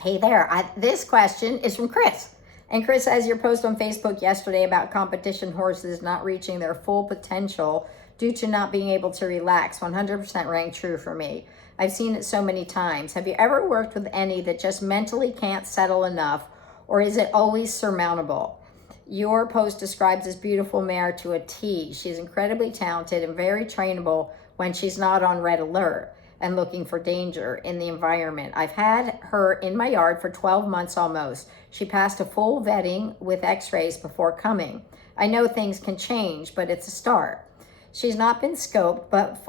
Hey there, this question is from Chris. And Chris says your post on Facebook yesterday about competition horses not reaching their full potential due to not being able to relax 100% rang true for me. I've seen it so many times. Have you ever worked with any that just mentally can't settle enough, or is it always surmountable? Your post describes this beautiful mare to a T. She's incredibly talented and very trainable when she's not on red alert and looking for danger in the environment. I've had her in my yard for 12 months almost. She passed a full vetting with x-rays before coming. I know things can change, but it's a start. She's not been scoped, but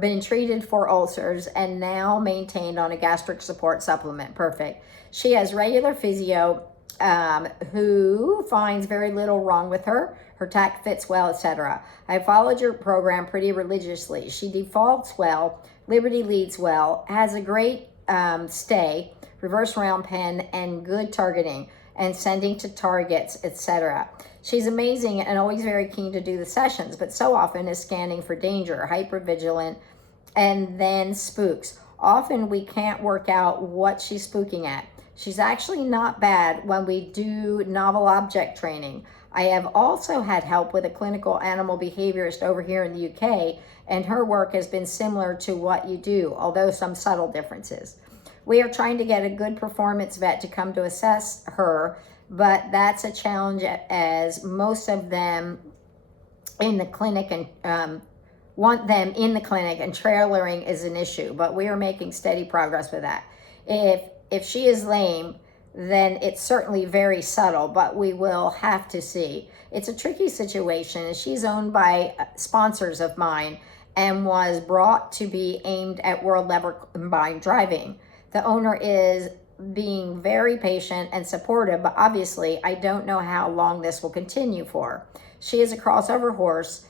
been treated for ulcers and now maintained on a gastric support supplement. Perfect. She has regular physio who finds very little wrong with her. Her tack fits well, etc. I followed your program pretty religiously. She defaults well, Liberty leads well, has a great stay, reverse round pen, and good targeting and sending to targets, etc. She's amazing and always very keen to do the sessions, but so often is scanning for danger, hypervigilant, and then spooks. Often we can't work out what she's spooking at. She's actually not bad when we do novel object training. I have also had help with a clinical animal behaviorist over here in the UK, and her work has been similar to what you do, although some subtle differences. We are trying to get a good performance vet to come to assess her, but that's a challenge as most of them in the clinic and want them in the clinic, and trailering is an issue, but we are making steady progress with that. If she is lame, then it's certainly very subtle, but we will have to see. It's a tricky situation, and she's owned by sponsors of mine and was brought to be aimed at world level combined driving. The owner is being very patient and supportive, but obviously I don't know how long this will continue for. She is a crossover horse,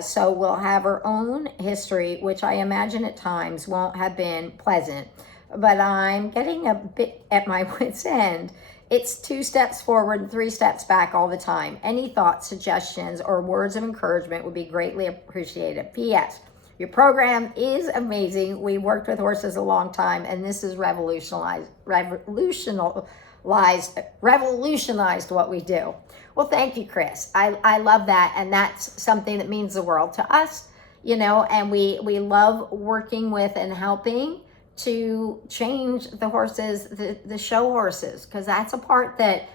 so will have her own history, which I imagine at times won't have been pleasant. But I'm getting a bit at my wit's end. It's 2 steps forward and 3 steps back all the time. Any thoughts, suggestions, or words of encouragement would be greatly appreciated. P.S. Your program is amazing. We worked with horses a long time, and this has revolutionized what we do. Well, thank you, Chris. I love that, and that's something that means the world to us, and we love working with and helping to change the horses, the show horses, because that's a part that,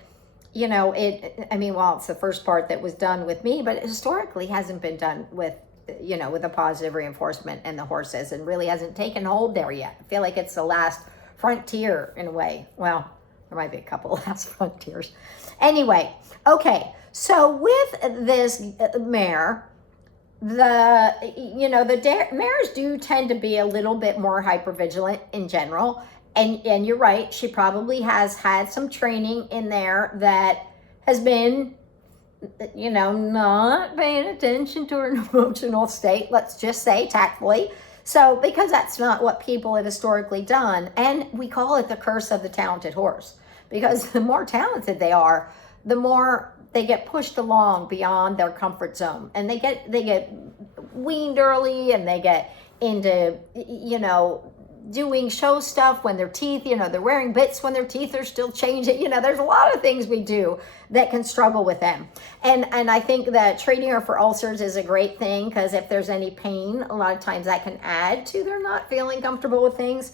it's the first part that was done with me, but it historically hasn't been done with a positive reinforcement and the horses, and really hasn't taken hold there yet. I feel like it's the last frontier in a way. Well, there might be a couple last frontiers. Anyway, okay, so with this mare, the mares do tend to be a little bit more hypervigilant in general, and you're right, she probably has had some training in there that has been not paying attention to her emotional state, let's just say tactfully. So because that's not what people have historically done, and we call it the curse of the talented horse, because the more talented they are, the more they get pushed along beyond their comfort zone, and they get weaned early, and they get into doing show stuff when their teeth, they're wearing bits when their teeth are still changing. There's a lot of things we do that can struggle with them, and I think that treating her for ulcers is a great thing, because if there's any pain, a lot of times that can add to their not feeling comfortable with things.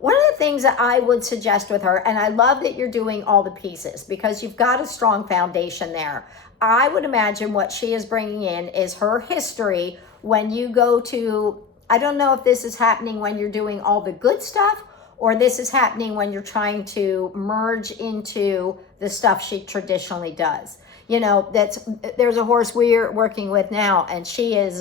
One of the things that I would suggest with her, and I love that you're doing all the pieces because you've got a strong foundation there. I would imagine what she is bringing in is her history when you go to, I don't know if this is happening when you're doing all the good stuff, or this is happening when you're trying to merge into the stuff she traditionally does. There's a horse we're working with now, and it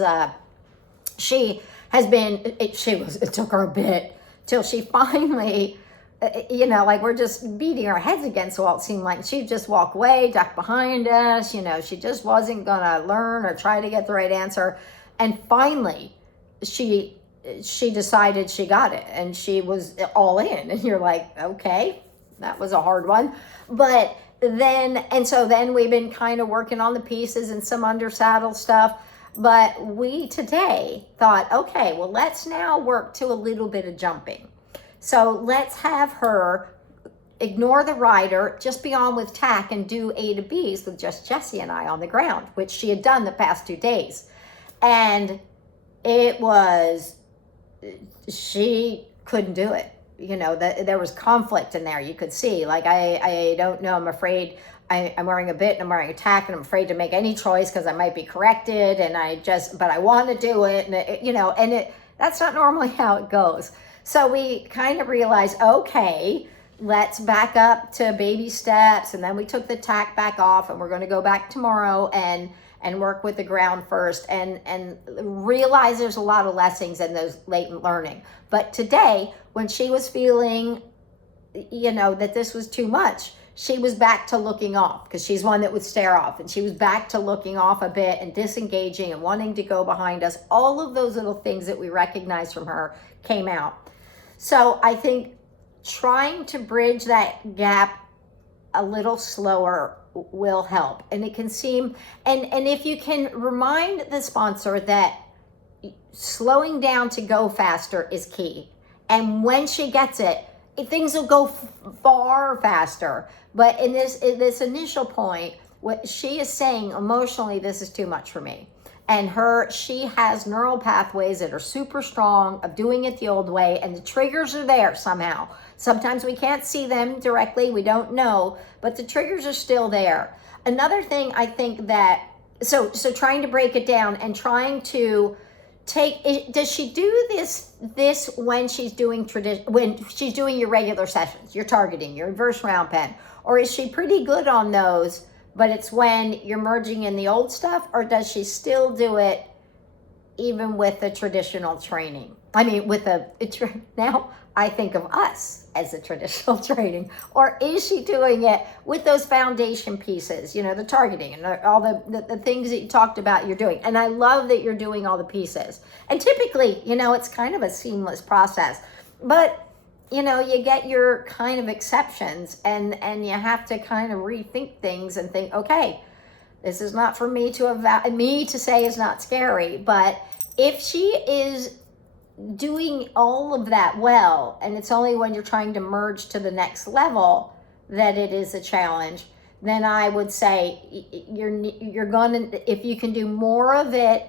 took her a bit till she finally, we're just beating our heads against the wall. It seemed like she'd just walk away, duck behind us, she just wasn't gonna learn or try to get the right answer. And finally, she decided she got it, and she was all in, and you're like, okay, that was a hard one. But then we've been kind of working on the pieces and some under saddle stuff. But we today thought, okay, well, let's now work to a little bit of jumping. So let's have her ignore the rider, just be on with tack and do A to B's with just Jessie and I on the ground, which she had done the past 2 days. And it was, she couldn't do it. There was conflict in there. You could see, like, I don't know, I'm afraid I'm wearing a bit and I'm wearing a tack and I'm afraid to make any choice because I might be corrected, and but I want to do it, and that's not normally how it goes. So we kind of realized, okay, let's back up to baby steps, and then we took the tack back off, and we're going to go back tomorrow and work with the ground first, and realize there's a lot of lessons in those latent learning. But today, when she was feeling, that this was too much, she was back to looking off, because she's one that would stare off, and she was back to looking off a bit and disengaging and wanting to go behind us. All of those little things that we recognized from her came out. So I think trying to bridge that gap a little slower will help. And it can seem, and if you can remind the sponsor that slowing down to go faster is key. And when she gets it, things will go far faster. But in this initial point, what she is saying emotionally, this is too much for me. And she has neural pathways that are super strong of doing it the old way, and the triggers are there somehow. Sometimes we can't see them directly, we don't know, but the triggers are still there. Another thing I think that, so trying to break it down and trying to does she do this when she's doing your regular sessions, your targeting, your reverse round pen, or is she pretty good on those, but it's when you're merging in the old stuff, or does she still do it even with the traditional training? I mean, now I think of us as a traditional training, or is she doing it with those foundation pieces, the targeting and all the things that you talked about you're doing. And I love that you're doing all the pieces. And typically, it's kind of a seamless process, but you get your kind of exceptions, and you have to kind of rethink things and think, okay, this is not for me to say is not scary, but if she is doing all of that well, and it's only when you're trying to merge to the next level that it is a challenge, then I would say you're gonna, if you can do more of it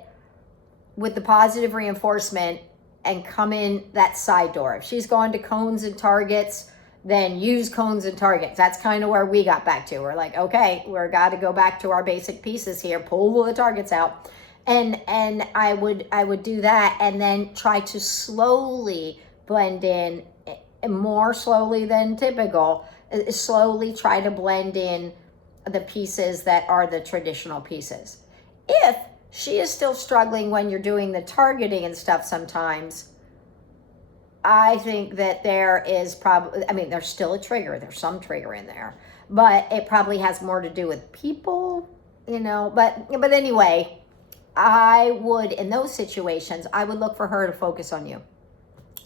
with the positive reinforcement and come in that side door. If she's gone to cones and targets, then use cones and targets. That's kind of where we got back to. We're like, okay, we're got to go back to our basic pieces here, pull the targets out. And I would do that, and then try to slowly blend in, more slowly than typical, slowly try to blend in the pieces that are the traditional pieces. If she is still struggling when you're doing the targeting and stuff sometimes, I think that there is probably, there's still a trigger. There's some trigger in there, but it probably has more to do with people, but anyway, I would, in those situations, I would look for her to focus on you.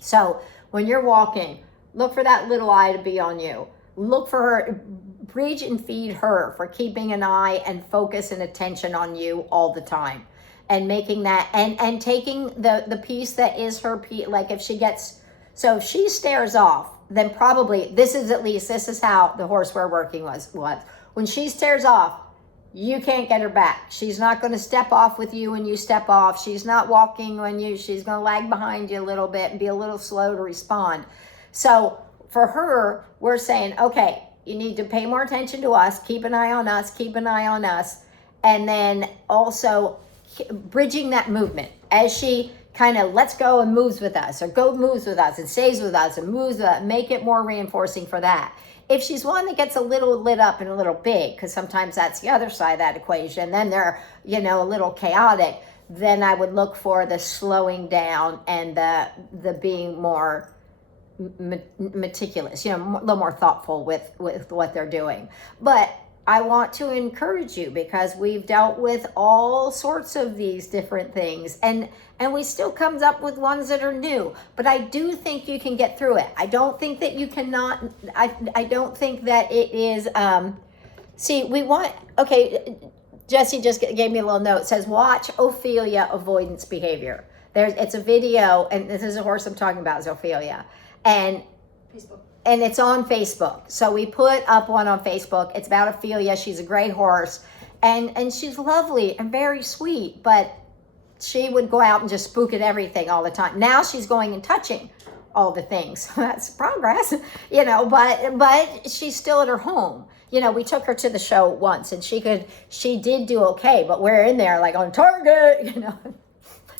So when you're walking, look for that little eye to be on you. Look for her, bridge and feed her for keeping an eye and focus and attention on you all the time. And making that, and taking the piece that is her piece, like if she stares off, then probably, this is how the horse we're working was. When she stares off, you can't get her back. She's not going to step off with you when you step off. She's not walking she's going to lag behind you a little bit and be a little slow to respond. So for her, we're saying, okay, you need to pay more attention to us, keep an eye on us, and then also bridging that movement as she kind of lets go and moves with us, or moves with us and stays with us and moves with us, make it more reinforcing for that. If she's one that gets a little lit up and a little big, because sometimes that's the other side of that equation, then they're, a little chaotic, then I would look for the slowing down and the being more meticulous, a little more thoughtful with what they're doing. But I want to encourage you, because we've dealt with all sorts of these different things, and we still comes up with ones that are new, but I do think you can get through it. I don't think that you cannot, I don't think that it is, Jessie just gave me a little note. It says, watch Ophelia avoidance behavior. It's a video, and this is a horse I'm talking about, is Ophelia. And and it's on Facebook. So we put up one on Facebook. It's about Ophelia. She's a gray horse, and she's lovely and very sweet, but she would go out and just spook at everything all the time. Now she's going and touching all the things. That's progress, but she's still at her home. We took her to the show once, and she did do okay, but we're in there like on target,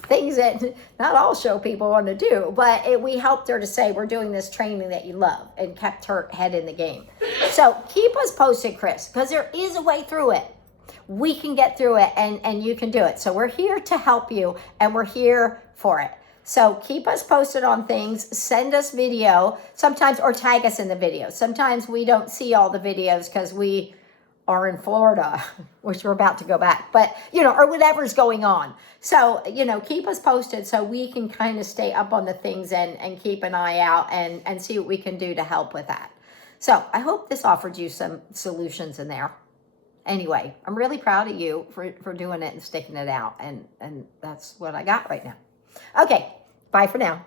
things that not all show people want to do, but we helped her to say, we're doing this training that you love, and kept her head in the game. So keep us posted, Chris, because there is a way through it. We can get through it, and you can do it. So we're here to help you, and we're here for it. So keep us posted on things. Send us video sometimes, or tag us in the video. Sometimes we don't see all the videos because we are in Florida, which we're about to go back, but, or whatever's going on. So, keep us posted so we can kind of stay up on the things and keep an eye out and see what we can do to help with that. So I hope this offered you some solutions in there. Anyway, I'm really proud of you for doing it and sticking it out. And that's what I got right now. Okay, bye for now.